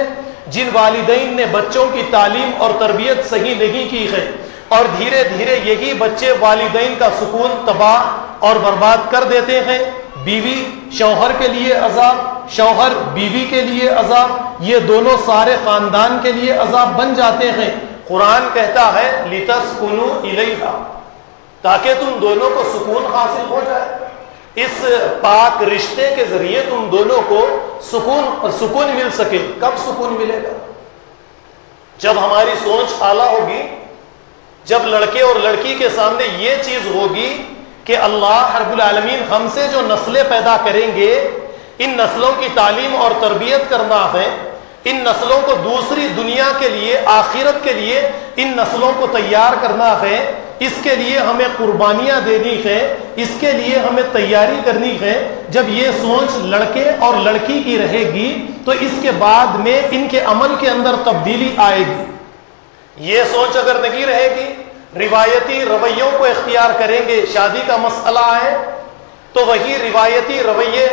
جن والدین نے بچوں کی تعلیم اور تربیت صحیح نہیں کی ہے، اور دھیرے دھیرے یہی بچے والدین کا سکون تباہ اور برباد کر دیتے ہیں۔ بیوی شوہر کے لیے عذاب، شوہر بیوی کے لیے عذاب، یہ دونوں سارے خاندان کے لیے عذاب بن جاتے ہیں۔ قرآن کہتا ہے لِتَسْكُنُوا إِلَيْهَا، تاکہ تم دونوں کو سکون حاصل ہو جائے۔ اس پاک رشتے کے ذریعے تم دونوں کو سکون مل سکے۔ کب سکون ملے گا؟ جب ہماری سوچ اعلیٰ ہوگی، جب لڑکے اور لڑکی کے سامنے یہ چیز ہوگی کہ اللہ رب العالمین ہم سے جو نسلیں پیدا کریں گے، ان نسلوں کی تعلیم اور تربیت کرنا ہے، ان نسلوں کو دوسری دنیا کے لیے، آخرت کے لیے ان نسلوں کو تیار کرنا ہے، اس کے لیے ہمیں قربانیاں دینی ہے، اس کے لیے ہمیں تیاری کرنی ہے۔ جب یہ سوچ لڑکے اور لڑکی کی رہے گی تو اس کے بعد میں ان کے عمل کے اندر تبدیلی آئے گی۔ یہ سوچ اگر نہیں رہے گی، روایتی رویوں کو اختیار کریں گے، شادی کا مسئلہ آئے تو وہی روایتی رویے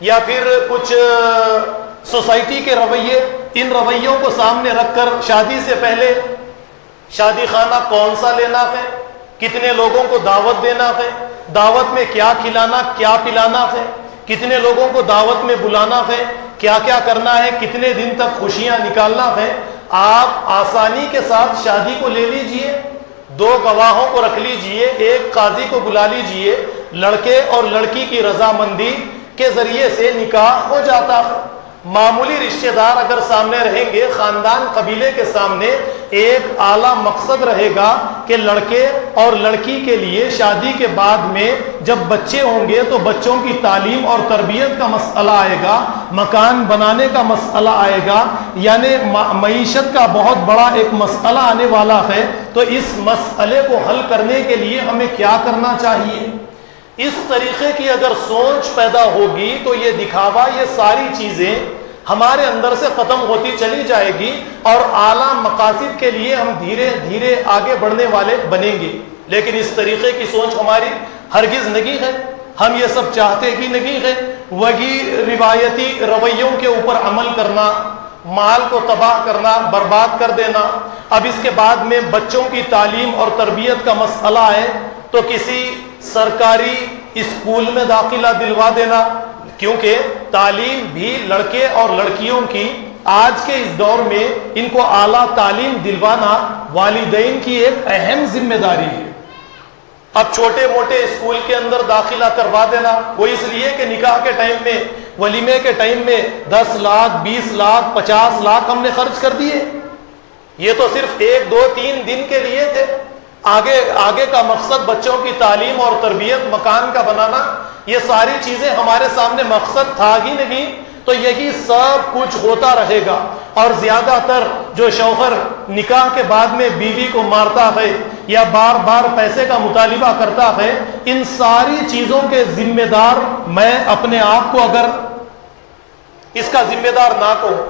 یا پھر کچھ سوسائٹی کے رویے، ان رویوں کو سامنے رکھ کر شادی سے پہلے شادی خانہ کون سا لینا ہے، کتنے لوگوں کو دعوت دینا ہے، دعوت میں کیا کھلانا کیا پلانا ہے، کتنے لوگوں کو دعوت میں بلانا ہے، کیا کیا کرنا ہے، کتنے دن تک خوشیاں نکالنا ہے۔ آپ آسانی کے ساتھ شادی کو لے لیجئے، 2 گواہوں کو رکھ لیجئے، ایک قاضی کو بلا لیجئے، لڑکے اور لڑکی کی رضامندی کے ذریعے سے نکاح ہو جاتا ہے۔ معمولی رشتہ دار اگر سامنے رہیں گے، خاندان قبیلے کے سامنے ایک اعلیٰ مقصد رہے گا کہ لڑکے اور لڑکی کے لیے شادی کے بعد میں جب بچے ہوں گے تو بچوں کی تعلیم اور تربیت کا مسئلہ آئے گا، مکان بنانے کا مسئلہ آئے گا، یعنی معیشت کا بہت بڑا ایک مسئلہ آنے والا ہے۔ تو اس مسئلے کو حل کرنے کے لیے ہمیں کیا کرنا چاہیے؟ اس طریقے کی اگر سوچ پیدا ہوگی تو یہ دکھاوا، یہ ساری چیزیں ہمارے اندر سے ختم ہوتی چلی جائے گی اور اعلیٰ مقاصد کے لیے ہم دھیرے دھیرے آگے بڑھنے والے بنیں گے۔ لیکن اس طریقے کی سوچ ہماری ہرگز نہیں ہے، ہم یہ سب چاہتے ہی نہیں ہے۔ وہی روایتی رویوں کے اوپر عمل کرنا، مال کو تباہ کرنا، برباد کر دینا۔ اب اس کے بعد میں بچوں کی تعلیم اور تربیت کا مسئلہ ہے تو کسی سرکاری اسکول میں داخلہ دلوا دینا، کیونکہ تعلیم بھی لڑکے اور لڑکیوں کی آج کے اس دور میں ان کو اعلیٰ تعلیم دلوانا والدین کی ایک اہم ذمہ داری ہے۔ اب چھوٹے موٹے اسکول کے اندر داخلہ کروا دینا، وہ اس لیے کہ نکاح کے ٹائم میں، ولیمے کے ٹائم میں 10 لاکھ 20 لاکھ 50 لاکھ ہم نے خرچ کر دیے۔ یہ تو صرف 1 2 3 دن کے لیے تھے، آگے کا مقصد بچوں کی تعلیم اور تربیت، مکان کا بنانا، یہ ساری چیزیں ہمارے سامنے مقصد تھا ہی نہیں۔ تو یہی سب کچھ ہوتا رہے گا، اور زیادہ تر جو شوہر نکاح کے بعد میں بیوی کو مارتا ہے یا بار بار پیسے کا مطالبہ کرتا ہے، ان ساری چیزوں کے ذمہ دار میں اپنے آپ کو اگر اس کا ذمہ دار نہ کہوں،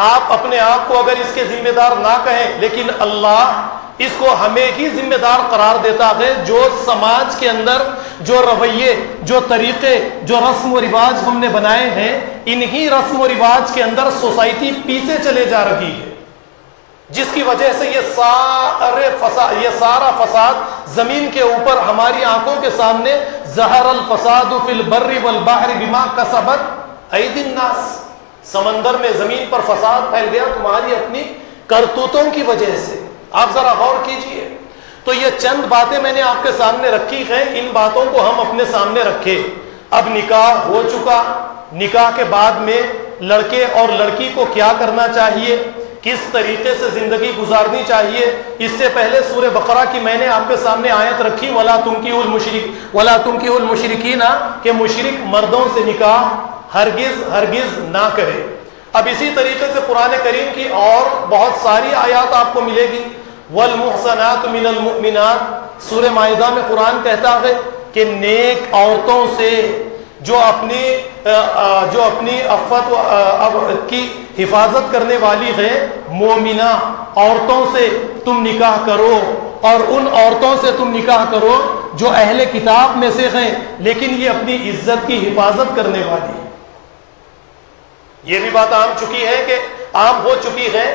آپ اپنے آپ کو اگر اس کے ذمہ دار نہ کہیں، لیکن اللہ اس کو ہمیں ہی ذمہ دار قرار دیتا ہے۔ جو سماج کے اندر جو رویے، جو طریقے، جو رسم و رواج ہم نے بنائے ہیں، انہی رسم و رواج کے اندر سوسائٹی پیچھے چلے جا رہی ہے، جس کی وجہ سے یہ سارا فساد زمین کے اوپر ہماری آنکھوں کے سامنے، ظہر الفساد فی البر والبحر بما کسبت ایدی الناس، سمندر میں زمین پر فساد پھیل گیا تمہاری اپنی کرتوتوں کی وجہ سے۔ آپ ذرا غور کیجئے۔ تو یہ چند باتیں میں نے آپ کے سامنے رکھی ہیں، ان باتوں کو ہم اپنے سامنے رکھے۔ اب نکاح ہو چکا، نکاح کے بعد میں لڑکے اور لڑکی کو کیا کرنا چاہیے، کس طریقے سے زندگی گزارنی چاہیے۔ اس سے پہلے سورہ بقرہ کی میں نے آپ کے سامنے آیت رکھی، وَلَا تُنكِحُوا الْمُشْرِكِينَ، کہ مشرک مردوں سے نکاح ہرگز نہ کرے۔ اب اسی طریقے سے قرآن کریم کی اور بہت ساری آیات آپ کو ملے گی۔ وَالْمُحْصَنَاتُ مِنَ الْمُؤْمِنَاتِ، سورہ مائدہ میں قرآن کہتا ہے کہ نیک عورتوں سے جو اپنی عفت کی حفاظت کرنے والی ہے، مومنہ عورتوں سے تم نکاح کرو، اور ان عورتوں سے تم نکاح کرو جو اہل کتاب میں سے ہیں لیکن یہ اپنی عزت کی حفاظت کرنے والی ہے۔ یہ بھی بات عام ہو چکی ہے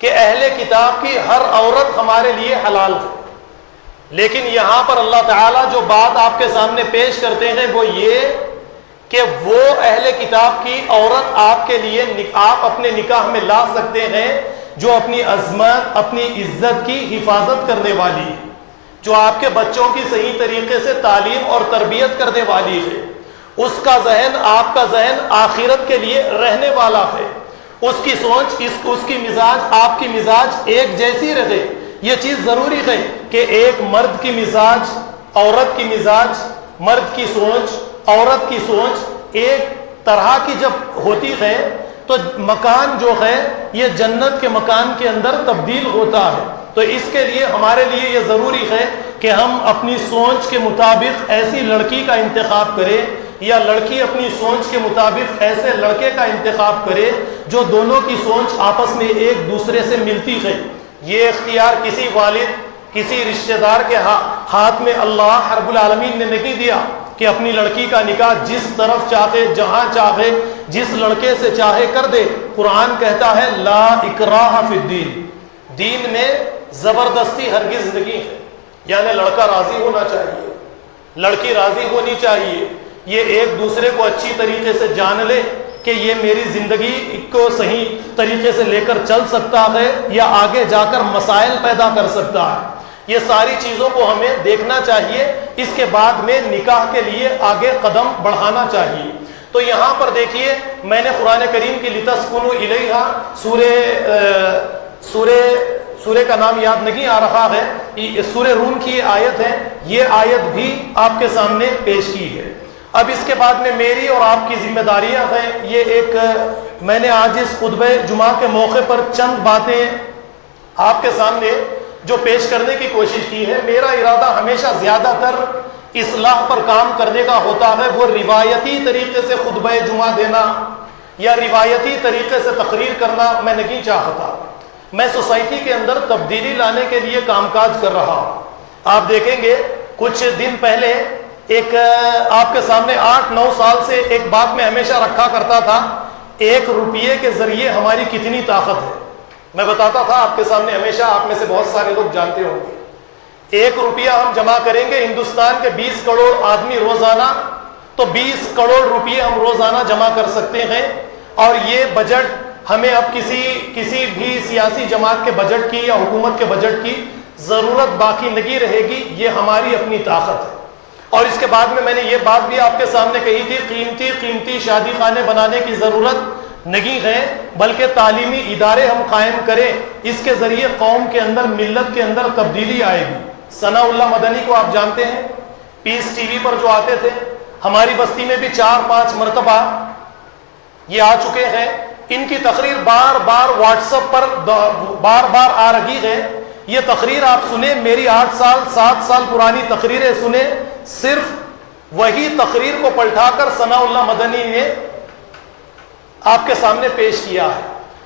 کہ اہل کتاب کی ہر عورت ہمارے لیے حلال ہے، لیکن یہاں پر اللہ تعالیٰ جو بات آپ کے سامنے پیش کرتے ہیں وہ یہ کہ وہ اہل کتاب کی عورت آپ کے لیے آپ اپنے نکاح میں لا سکتے ہیں جو اپنی عظمت، اپنی عزت کی حفاظت کرنے والی ہے، جو آپ کے بچوں کی صحیح طریقے سے تعلیم اور تربیت کرنے والی ہے، اس کا ذہن، آپ کا ذہن آخرت کے لیے رہنے والا ہے، اس کی سوچ، اس کی مزاج، آپ کی مزاج ایک جیسی رہے۔ یہ چیز ضروری ہے کہ ایک مرد کی مزاج، عورت کی مزاج، مرد کی سوچ، عورت کی سوچ ایک طرح کی جب ہوتی ہے تو مکان جو ہے یہ جنت کے مکان کے اندر تبدیل ہوتا ہے۔ تو اس کے لیے ہمارے لیے یہ ضروری ہے کہ ہم اپنی سوچ کے مطابق ایسی لڑکی کا انتخاب کریں، یا لڑکی اپنی سوچ کے مطابق ایسے لڑکے کا انتخاب کرے جو دونوں کی سوچ آپس میں ایک دوسرے سے ملتی ہے۔ یہ اختیار کسی والد کسی رشتہ دار کے ہاتھ میں اللہ رب العالمین نے نہیں دیا کہ اپنی لڑکی کا نکاح جس طرف چاہے جہاں چاہے جس لڑکے سے چاہے کر دے۔ قرآن کہتا ہے لا اکراہ فی الدین، دین میں زبردستی ہرگز نہیں ہے، یعنی لڑکا راضی ہونا چاہیے، لڑکی راضی ہونی چاہیے، یہ ایک دوسرے کو اچھی طریقے سے جان لے کہ یہ میری زندگی کو صحیح طریقے سے لے کر چل سکتا ہے یا آگے جا کر مسائل پیدا کر سکتا ہے، یہ ساری چیزوں کو ہمیں دیکھنا چاہیے، اس کے بعد میں نکاح کے لیے آگے قدم بڑھانا چاہیے۔ تو یہاں پر دیکھیے میں نے قرآن کریم کی لتسکنوا الیہا سورہ کا نام یاد نہیں آ رہا ہے، سورہ روم کی آیت ہے، یہ آیت بھی آپ کے سامنے پیش کی ہے۔ اب اس کے بعد میں میری اور آپ کی ذمہ داریاں ہیں، یہ ایک میں نے آج اس خطبہ جمعہ کے موقع پر چند باتیں آپ کے سامنے جو پیش کرنے کی کوشش کی ہے۔ میرا ارادہ ہمیشہ زیادہ تر اصلاح پر کام کرنے کا ہوتا ہے، وہ روایتی طریقے سے خطبہ جمعہ دینا یا روایتی طریقے سے تقریر کرنا میں نہیں چاہتا۔ میں سوسائٹی کے اندر تبدیلی لانے کے لیے کام کاج کر رہا ہوں۔ آپ دیکھیں گے کچھ دن پہلے ایک آپ کے سامنے 8-9 سال سے ایک بات میں ہمیشہ رکھا کرتا تھا، 1 روپیے کے ذریعے ہماری کتنی طاقت ہے۔ میں بتاتا تھا آپ کے سامنے ہمیشہ، آپ میں سے بہت سارے لوگ جانتے ہوں گے، 1 روپیہ ہم جمع کریں گے، ہندوستان کے 20 کروڑ آدمی روزانہ، تو 20 کروڑ روپیے ہم روزانہ جمع کر سکتے ہیں، اور یہ بجٹ ہمیں اب کسی بھی سیاسی جماعت کے بجٹ کی یا حکومت کے بجٹ کی ضرورت باقی نہیں رہے گی، یہ ہماری اپنی طاقت ہے۔ اور اس کے بعد میں نے یہ بات بھی آپ کے سامنے کہی تھی، قیمتی شادی خانے بنانے کی ضرورت نہیں ہے، بلکہ تعلیمی ادارے ہم قائم کریں، اس کے ذریعے قوم کے اندر ملت کے اندر تبدیلی آئے گی۔ ثناء اللہ مدنی کو آپ جانتے ہیں، پیس ٹی وی پر جو آتے تھے، ہماری بستی میں بھی 4-5 مرتبہ یہ آ چکے ہیں، ان کی تقریر بار بار واٹس ایپ پر بار بار آ رہی ہے۔ یہ تقریر آپ سنیں، میری 7 سال پرانی تقریریں سنیں، صرف وہی تقریر کو پلٹا کر ثناء اللہ مدنی نے آپ کے سامنے پیش کیا ہے۔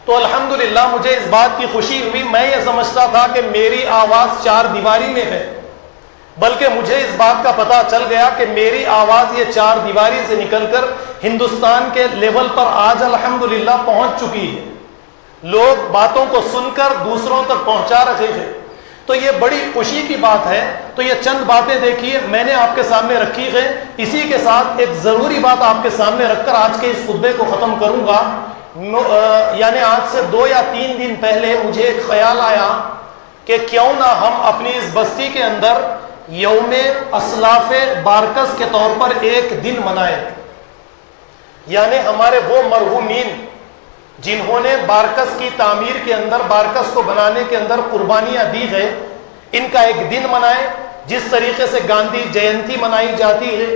تو الحمدللہ مجھے اس بات کی خوشی ہوئی، میں یہ سمجھتا تھا کہ میری آواز 4 دیواری میں ہے، بلکہ مجھے اس بات کا پتہ چل گیا کہ میری آواز یہ 4 دیواری سے نکل کر ہندوستان کے لیول پر آج الحمدللہ پہنچ چکی ہے، لوگ باتوں کو سن کر دوسروں تک پہنچا رہے ہیں، تو یہ بڑی خوشی کی بات ہے۔ تو یہ چند باتیں دیکھیے میں نے آپ کے سامنے رکھی ہے، اسی کے ساتھ ایک ضروری بات آپ کے سامنے رکھ کر آج کے اس خطبے کو ختم کروں گا۔ یعنی آج سے 2 یا 3 دن پہلے مجھے ایک خیال آیا کہ کیوں نہ ہم اپنی اس بستی کے اندر یوم اسلاف بارکس کے طور پر ایک دن منائیں، یعنی ہمارے وہ مرحومین جنہوں نے بارکس کی تعمیر کے اندر، بارکس کو بنانے کے اندر قربانیاں دی ہے، ان کا ایک دن منائیں، جس طریقے سے گاندھی جینتی منائی جاتی ہے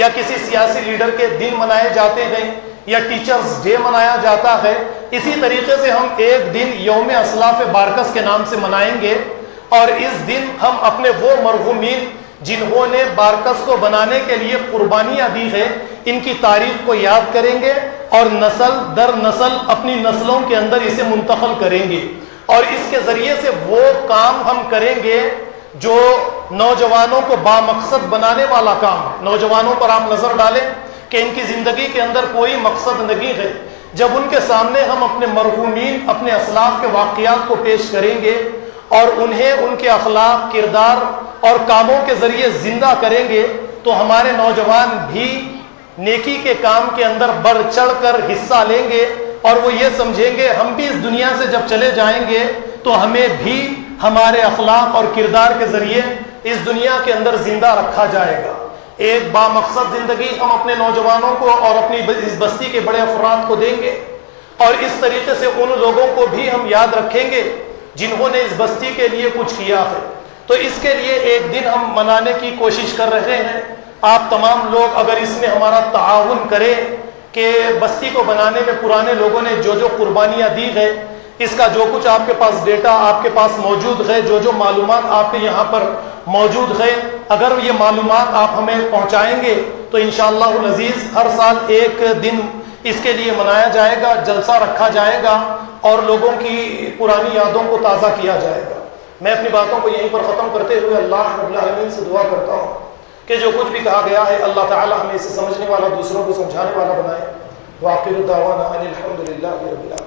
یا کسی سیاسی لیڈر کے دن منائے جاتے ہیں یا ٹیچرز ڈے منایا جاتا ہے، اسی طریقے سے ہم ایک دن یوم اسلاف بارکس کے نام سے منائیں گے، اور اس دن ہم اپنے وہ مرحومین جنہوں نے بارکس کو بنانے کے لیے قربانیاں دی ہیں، ان کی تاریخ کو یاد کریں گے اور نسل در نسل اپنی نسلوں کے اندر اسے منتقل کریں گے، اور اس کے ذریعے سے وہ کام ہم کریں گے جو نوجوانوں کو بامقصد بنانے والا کام ہے۔ نوجوانوں پر آپ نظر ڈالیں کہ ان کی زندگی کے اندر کوئی مقصد نہیں ہے، جب ان کے سامنے ہم اپنے مرحومین، اپنے اسلاف کے واقعات کو پیش کریں گے اور انہیں ان کے اخلاق، کردار اور کاموں کے ذریعے زندہ کریں گے، تو ہمارے نوجوان بھی نیکی کے کام کے اندر بڑھ چڑھ کر حصہ لیں گے، اور وہ یہ سمجھیں گے ہم بھی اس دنیا سے جب چلے جائیں گے تو ہمیں بھی ہمارے اخلاق اور کردار کے ذریعے اس دنیا کے اندر زندہ رکھا جائے گا۔ ایک بامقصد زندگی ہم اپنے نوجوانوں کو اور اپنی اس بستی کے بڑے افراد کو دیں گے، اور اس طریقے سے ان لوگوں کو بھی ہم یاد رکھیں گے جنہوں نے اس بستی کے لیے کچھ کیا ہے۔ تو اس کے لیے ایک دن ہم منانے کی کوشش کر رہے ہیں۔ آپ تمام لوگ اگر اس میں ہمارا تعاون کریں کہ بستی کو بنانے میں پرانے لوگوں نے جو جو قربانیاں دی ہے، اس کا جو کچھ آپ کے پاس ڈیٹا آپ کے پاس موجود ہے، جو جو معلومات آپ کے یہاں پر موجود ہے، اگر یہ معلومات آپ ہمیں پہنچائیں گے تو انشاءاللہ العزیز ہر سال ایک دن اس کے لیے منایا جائے گا، جلسہ رکھا جائے گا، اور لوگوں کی پرانی یادوں کو تازہ کیا جائے گا۔ میں اپنی باتوں کو یہیں پر ختم کرتے ہوئے اللہ رب العالمین سے دعا کرتا ہوں کہ جو کچھ بھی کہا گیا ہے اللہ تعالی ہمیں اسے سمجھنے والا، دوسروں کو سمجھانے والا بنائے۔ وآخر دعوانا ان الحمد للہ رب العالمین۔